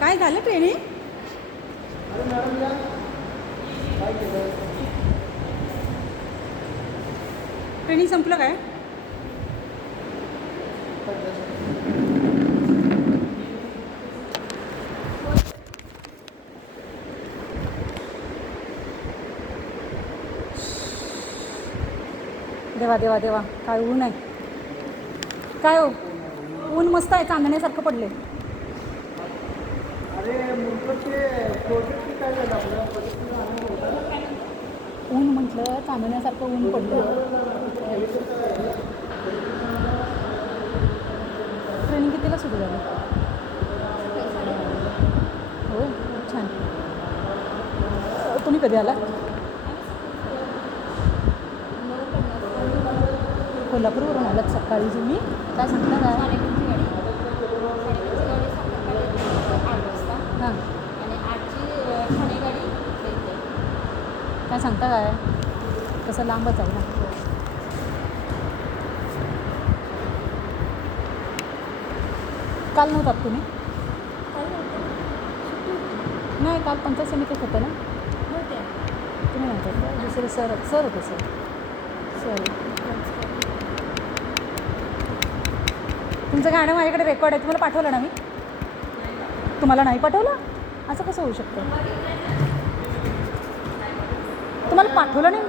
काय झालं ट्रेनिंग? अरे मॅडम या काय केलं? ट्रेनिंग संपलं काय? देवा देवा देवा, काय ऊन आहे! काय हो, ऊन मस्त आहे, चांदण्यासारखं पडले. अरे मुलगचे प्रोजेक्ट काय झालं आपलं? ऊन म्हटलं, चांदण्यासारखं ऊन पडलं. ट्रेनिंग कितीला सुरू झाली? हो, खूप छान. तुम्ही कधी आला? कोल्हापूरवरून आलात सकाळी तुम्ही? काय सांगता काय? हां, काय सांगता काय? कसं लांबच आहे ना. काल नव्हतात तुम्ही? नाही, काल पंचायत समितीत होतं ना. तुम्ही नव्हतात का? दुसरे सर होते सर. तुमचं गाणं माझ्याकडे रेकॉर्ड आहे, तुम्हाला पाठवलं ना मी? तुम्हाला नाही पाठवलं? असं कसं होऊ शकतं? तुम्हाला पाठवलं नाही?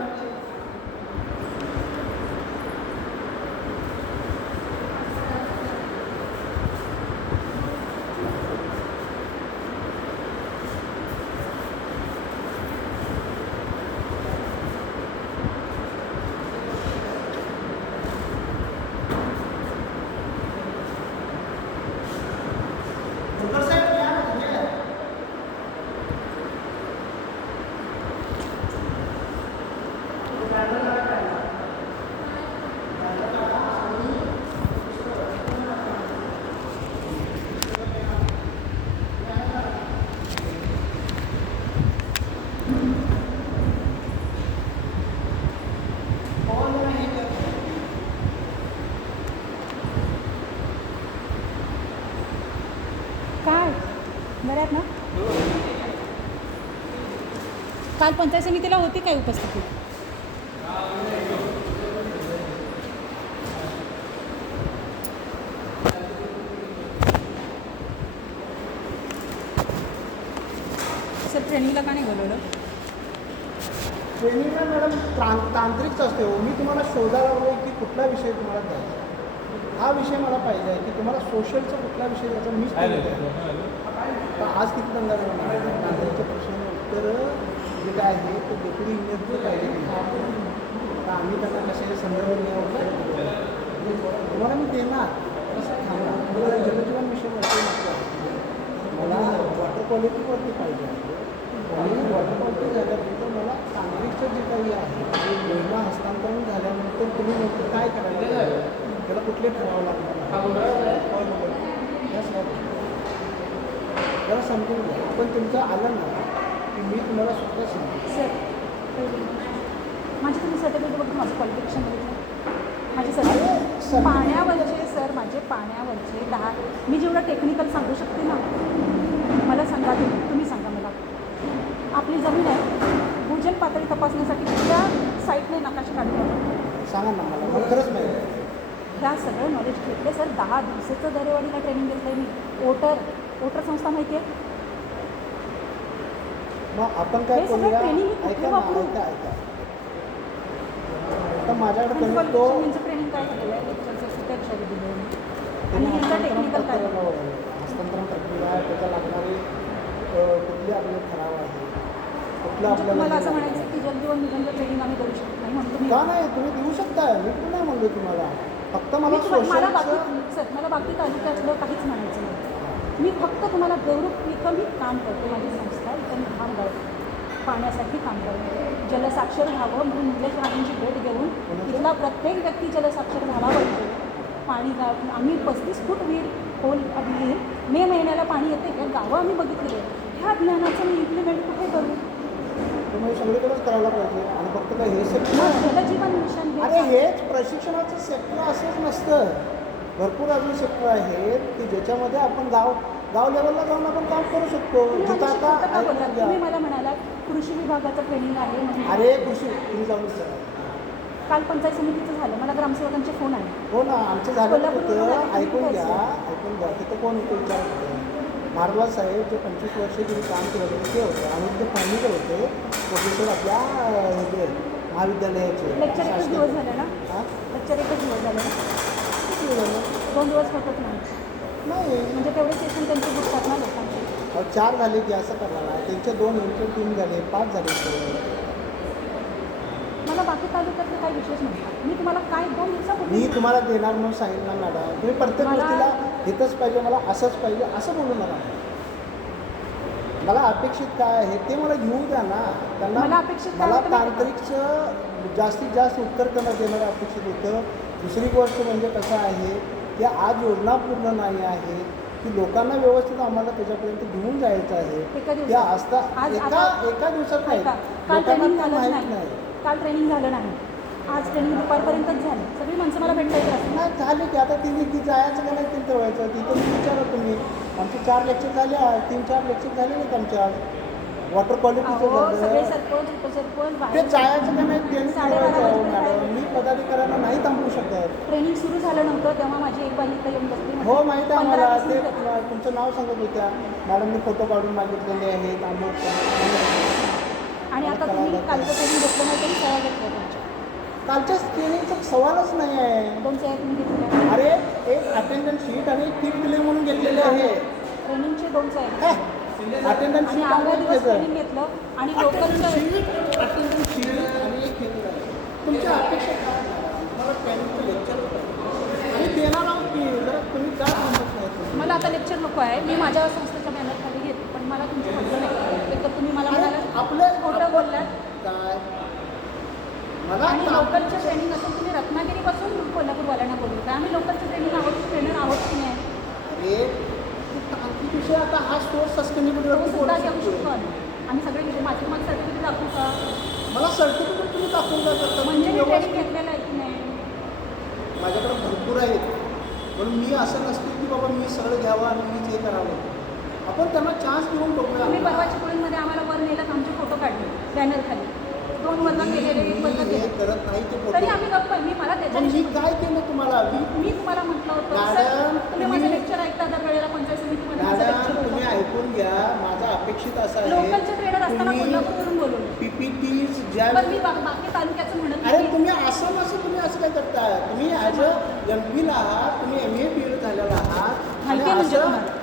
काय बरं आहेत ना? काल पंचायत समितीला होती काय उपस्थिती? सर, ट्रेनिंगला का नाही बोलवलं? ट्रेनिंगला मॅडम तांत्रिकच असते हो. मी तुम्हाला शोधायला लागलो की कुठला विषय तुम्हाला द्यायचा. हा विषय मला पाहिजे आहे की तुम्हाला सोशलचा कुठला विषय द्यायचा मीच आज किती दंगा झाला. तांत्रिकच्या प्रश्नांना उत्तर जे काय आहे ते डेप्युटी इंजिनियर पाहिजे. आता आम्ही त्यांना कशाचे संदर्भ तुम्हाला मी देणार कसं थांबणार. मला जलजीवन मिशन मला वॉटर क्वालिटीवरती पाहिजे आहे. आणि वॉटर क्वालिटी झाल्यानंतर मला तांत्रिकचं जे काही आहे योजना हस्तांतरण झाल्यानंतर तुम्ही नंतर काय करायला त्याला कुठले ठरावं लागणार जरा समजून घ्या. पण तुमचं आलं ना की मी तुम्हाला स्वतः सांगतो. सर, माझे तुम्ही सर्टिफिकेट बघून माझं क्वालिफिकेशन बघितलं. माझे सर्टिफिकेट पाण्यावरचे सर, माझे पाण्यावरचे 10. मी जेवढं टेक्निकल सांगू शकते ना, मला सांगा. तुम्ही सांगा मला. आपली जमीन आहे, भूजल पातळी तपासण्यासाठी कुठल्या साईटने नकाशे काढतो सांगा ना मला. खरंच नाही ह्या सगळं नॉलेज घेतले सर. 10 दिवसाचं दरेवाडीला ट्रेनिंग घेतलं आहे मी. ओटर संस्था माहिती आहे? मग आपण काय करूया? ऐका आता माझ्याकडे तो ट्रेनिंग काय झालेलं आहे आणि ह्यांचा टेक्निकल काय हस्तांतरण प्रक्रिया आहे. त्याचा लागणारी कुठली आपले ठराव आहे कुठलं आपल्याला. मला असं म्हणायचं की जलजीवन मिशनचं ट्रेनिंग आम्ही करू शकत नाही म्हणून तुम्ही का नाही? तुम्ही देऊ शकता. मी पण नाही म्हणलो तुम्हाला. फक्त मला मला बाकी तालुक्यातलं काहीच म्हणायचं नाही. मी फक्त तुम्हाला गौरव इथं मी काम करतो. माझी संस्था इथं मी काम करतो, पाण्यासाठी काम करतो. जलसाक्षर व्हावं म्हणून निलेश राणेंची भेट घेऊन इथला प्रत्येक व्यक्ती जलसाक्षर झाला पाहिजे. पाणी आम्ही 35 फूट विहीर खोल विहीर मे महिन्याला पाणी येते. हे गावं आम्ही बघितलेले. ह्या अभियानाचं मी इम्प्लिमेंट कुठे करू? तुम्ही सगळीकडेच करायला पाहिजे. आणि फक्त काय हे सेक्टर जलजीवन मिशन अरे हेच प्रशिक्षणाचं सेक्टर असंच नसतं. भरपूर अजून सेक्टर आहेत की ज्याच्यामध्ये आपण गाव गाव लेवलला जाऊन आपण काम करू शकतो. तुम्ही जिथं माझ्याशी आता खोटं का बोललात? ऐकून घ्या. तुम्ही मला म्हणालात कृषी विभागाचं ट्रेनिंग आहे म्हणजे अरे कृषी तुम्ही जाऊन विचारा. काल पंचायत समितीचं झालं, मला ग्रामसेवकांचे फोन आले. हो ना, आमचं झालं कोल्हापूरवरून आले, होतं. तुम्ही ऐकून कुठे घ्या असाल? ऐकून घ्या. तिथं कोण होतं विचारत होते. भारद्वाज साहेब जे 25 वर्ष तिथे काम केलं होतं ते होते आणि ते फायनल होते प्रोफेसर आपल्या हे महाविद्यालयाचे लेक्चर एकच दिवस झाले ना? हां लेक्चर एकच दिवस झाले ना? किती झालं? 2 दिवस होतच नाही. नाही म्हणजे तेवढे सेशन त्यांचे बुकतात ना लोकांचे. 4 झाले की असं करणार आहे. त्यांचे 2 इंटरव्ह्यू झाले, 5 झाले. मला बाकी तालुक्यातले काही विशेष म्हणतात. मी तुम्हाला काय 2 दिवसापूर्वी मी तुम्हाला देणार म्हणून सांगितलं मॅडम. तुम्ही प्रत्येक मला- गोष्टीला हेच पाहिजे, मला असंच पाहिजे असं बोलू नका. मला अपेक्षित काय आहे ते मला घेऊ द्या ना. मला त्यांना अपेक्षित काय मला होतं माहिती आहे का? तांत्रिकचं जास्तीत जास्त उत्तर त्यांना देणं अपेक्षित होतं. दुसरी गोष्ट म्हणजे कसं आहे की आज योजना पूर्ण नाही आहे की लोकांना व्यवस्थित आम्हाला त्याच्यापर्यंत घेऊन जायचं आहे. एका त्या दिवसात असता आज एका आता- एका दिवसात नाही. ऐका, काल लोकांना ट्रेनिंग ते झालंच माहीत नाही. नाही. काल ट्रेनिंग झालं नाही. आज ट्रेनिंग दुपारपर्यंतच झालं. सगळी माणसं मला भेटता येत असतात. नाही झाले की आता ती जायचं का नाही तिथं व्हायचं तिथं मी विचारा तुम्ही. आमचे 4 लेक्चर झाले, 3-4 लेक्चर झाले नाहीत आमच्या वॉटर क्वालिटीचं अहो, सगळे झालं. सरपंच उपसरपंच ते बाहेर जायचं का नाही त्यांनी 12:30 ठरवायचं अहो वाजेपर्यंत मॅडम. मी पदाधिकाऱ्यांना नाही थांबवू शकत. ट्रेनिंग सुरू झालं नव्हतं तेव्हा माझी एक बाई इथं येऊन बसली. हो माहीत आहे मला. 15-20 ते मिनिटं. तुमचं नाव सांगत होत्या मॅडमने फोटो काढून मागितलेले आहेत अमुक. आणि आता तुम्ही कालचं ट्रेनिंग घेतलं नाही तरी सह्या घेतल्या तुमच्या. कालच्या ट्रेनिंगचा सवालच नाही आहे. 2 सह्या तुम्ही घेतल्या. अरे एक अटेंडन्स शीट आणि एक किट दिले म्हणून घेतलेले आहे. ट्रेनिंगचे 2 सह्या घेतल्या. अटेंडन्स आणि शीट 11 दिवस आणि ट्रेनिंग घेतलं आणि लोकलचं अटेंडन्स शीट आणि एक हे तुमच्या अपेक्षा काय? मला ट्रेनिंगचं लेक्चर आणि देणार आहोत की जरा तुम्ही का थांबत नाही तुम्ही? मला आता लेक्चर नको आहे. मी माझ्या संस्थेच्या बॅनरखाली घेते पण मला तुमचं म्हटलं नाही. एक तर तुम्ही मला अरे, म्हणाला आपलं- खोटं बोललात. काय मला आणि काम- लोकलचं ट्रेनिंग असेल तुम्ही रत्नागिरीपासून कोल्हापूरवाल्यांना बोलवता. आम्ही लोकलचं ट्रेनिंग आहोत ट्रेनर आहोत की नाही? अरे ते तांत्रिक विषय आता हा सोर्स तो सस्टेनेबिलिटी सुद्धा घेऊ शकतो आम्ही सगळे घेतो. माझी तुम्हाला सर्टिफिकेट दाखवू का? मला सर्टिफिकेट तुम्ही दाखवून द्या तर म्हणजे मी तुमची ट्रेनिंग व्यवस्था- घेतलेलं आहे की नाही? माझ्याकडे भरपूर आहेत म्हणून मी असं नसते की बाबा मी सगळं घ्यावं आणि मीच हे करावं. आपण त्यांना चान्स देऊन तुम्ही बघूया. परवा चिपळूणमध्ये आम्हाला वर नेलं आमचे फोटो काढले बॅनरखाली. 2 वर्ग केलेले 1 वर्ग मी हे केलं करत नाही ते तरी फोटो. आम्ही गप्प आहे. मी मला पण मी त्याच्याविषयी काय केलं तुम्हाला मी तुम्हाला म्हटलं होतं मॅडम, सर तुम्ही माझं तुम्ही- लेक्चर ऐकता दर वेळेला पंचायत समितीमध्ये माझं मॅडम लेक्चर तुम्ही होतं. ऐकून घ्या. माझा अपेक्षित असं आहे लोकलचे ट्रेनर असताना कोल्हापूरवरून बोलवलं. PPTs ज्या पण मी बाकी तालुक्याचं म्हणत अरे नाही. तुम्ही असं तुम्ही असं काय करताय? तुम्ही ॲज अ MPhil आहात, तुम्ही MA PhD झालेला आहात माहिती आहे आणि म्हणजे तुम्हाला.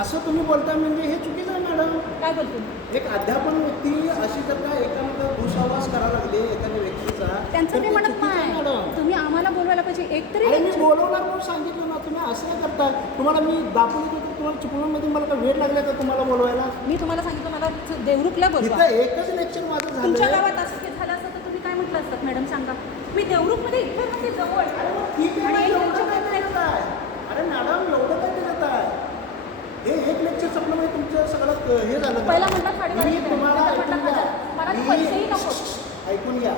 असं तुम्ही बोलताय म्हणजे हे चुकीचं आहे मॅडम. काय बोलतो? एक अध्यापन व्यक्ती अशी जर का एकामध्ये दुःसावास करायला लागले एखाद्या व्यक्तीचा त्यांचं तर मी ते म्हणत चुकीचं आहे नाही. मॅडम. तुम्ही आम्हाला बोलवायला पाहिजे. एकतरी अरे मी lecture- बोलवणार म्हणून सांगितलं ना. तुम्ही असं काय करताय? तुम्हाला मी दाखवलं होतं तुम्हाला चिपळूणमध्ये मला काय वेळ लागला का तुम्हाला बोलवायला? मी तुम्हाला सांगितलं मला देवरुखला बोलवा. इथं एकच लेक्चर माझं तुमच्या झालं. गावात असं काही झालं असतं तर तुम्ही काय म्हटलं असतात मॅडम सांगा. मी देवरुखमध्ये इथे म्हणजे जवळ ठीक आहे ना, आणि एक एवढं lecture काय घेतलंय. त्याच्यात आहे? अरे मॅडम एवढं काय त्याच्यात आहे? हे एक लेक्चर संपलं म्हणजे तुमचं सगळं हे झालं का? पहिला म्हणला 12:30 मी तुम्हाला नंतर ऐकून म्हणला घ्या. 1000. मला मी- पैसेही नको. ऐकून घ्या.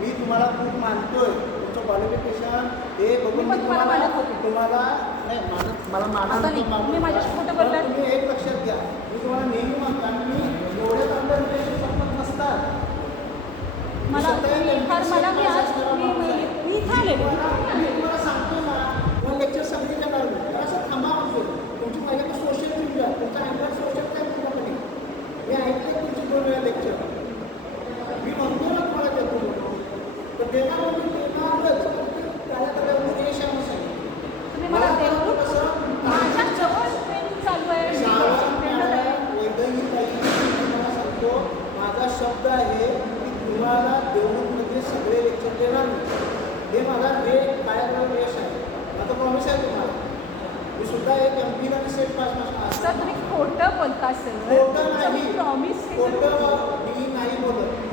मी तुम्हाला खूप मानतोय. तुमचं क्वालिफिकेशन हे बघून मी पण तुम्हाला मानत होते. तुम्हाला नाही मानत मला आता मानायला नाही. मानत तुम्ही माझ्याशी खोटं बोललात. पण तुम्ही एक लक्षात घ्या. मी तुम्हाला नेहमी म्हणतो आणि मी एवढे चांगले रिलेशन संपत नसतात. मला फार मला मी आज मी इथे आले. मी तुम्हाला सांगतो ना वन लेक्चर सगळे करणार नाही. असं थांबा म्हणतो. तुमची माझ्याकडे सोशल मीडिया तुमचा अँड्रॉइड सोशल काय तुमच्याकडे मी ऐकते तुमची 2 वेळा लेक्चर. मी म्हणतो ना तुम्हाला देतो म्हणून. तर देणार म्हणजे देणारच. त्याला यश आहे म्हणून सांगितलं. तुम्ही मला देवरुख कसं माझ्या जवळ ट्रेनिंग चालू आहे. ट्रेनर आहे. वेदही काही तुम्हाला सांगतो माझा शब्द आहे की तुम्हाला देवरूखमध्ये सगळे लेक्चर देणार नाही. हे माझा हे कायम यश आहे. माझं प्रॉमिस आहे तुम्हाला. मी सुद्धा एक MPhil आणि सेट पास सर तुम्ही खोटं बोलता सर. खोटं नाही. प्रॉमिस खोटं मी नाही बोलत.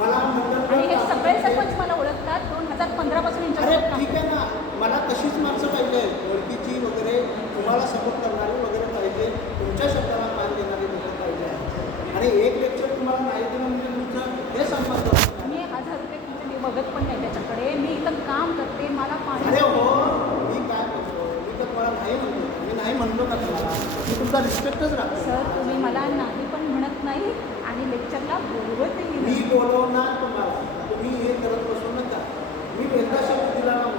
मला म्हणतात आणि हे सगळे सरपंच मला ओळखतात 2015 पासून अरे यांच्यासोबत काम ठीक आहे ना. मला तशीच माणसं पाहिजे ओळखीची वगैरे तुम्हाला सपोर्ट करणारी वगैरे पाहिजे. तुमच्या शब्दाला मान देणारी लोकं पाहिजे. आणि एक लेक्चर तुम्हाला नाही देणं म्हणजे तुमचं हे संपादन. मी 1000 रुपये तुमचे बघत पण नाही त्याच्याकडे. मी इथं काम करते. मला अरे पाणी हो मी काय म्हणतो मी तर तुम्हाला नाही म्हणतो. मी नाही म्हणतो का तुम्हाला मी तुमचा रिस्पेक्टच राखतो. सर तुम्ही मला नाही पण म्हणत नाही आणि लेक्चरला बोलवतही मी नाही. बोलवणार तुम्हाला